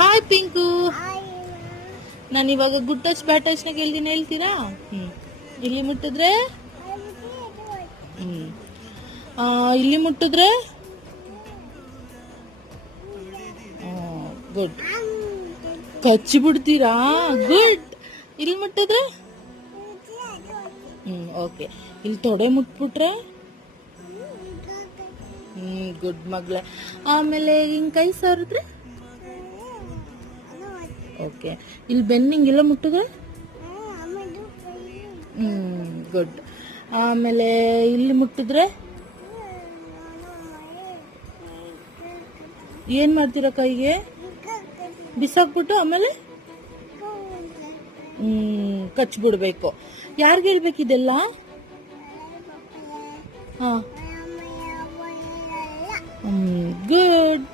Hi pink. ನಾನು ಇವಾಗ good touch ಬ್ಯಾಡ್ ಟಚ್ನ ಕೇಳ್ತೀನಿ, ಹೇಳ್ತೀರಾ? ಇಲ್ಲಿ ಮುಟ್ಟಿದ್ರೆ ಇಲ್ಲಿ ಮುಟ್ಟಿದ್ರೆ ಗುಡ್. ಕಚ್ಚಿ ಬಿಡ್ತೀರಾ? ಗುಡ್. ಇಲ್ಲಿ ಮುಟ್ಟಿದ್ರೆ ಓಕೆ. ಇಲ್ಲಿ ತೊಡೆ ಮುಟ್ಬಿಟ್ರೆ ಗುಡ್ ಮಗ್ಳೆ. ಆಮೇಲೆ ಹಿಂಗೆ ಕೈ ಸಾರಿದ್ರೆ ಓಕೆ. ಇಲ್ಲಿ ಬೆನ್ನಿಂಗೆಲ್ಲ ಮುಟ್ಟಿದ್ರೆ ಗುಡ್. ಆಮೇಲೆ ಇಲ್ಲಿ ಮುಟ್ಟಿದ್ರೆ ಏನು ಮಾಡ್ತೀರಾ? ಕೈಗೆ ಬಿಸಾಕ್ಬಿಟ್ಟು ಆಮೇಲೆ ಕಚ್ಬಿಡ್ಬೇಕು. ಯಾರಿಗೆ ಹೇಳ್ಬೇಕಿದೆಲ್ಲ? ಹಾಂ ಗುಡ್.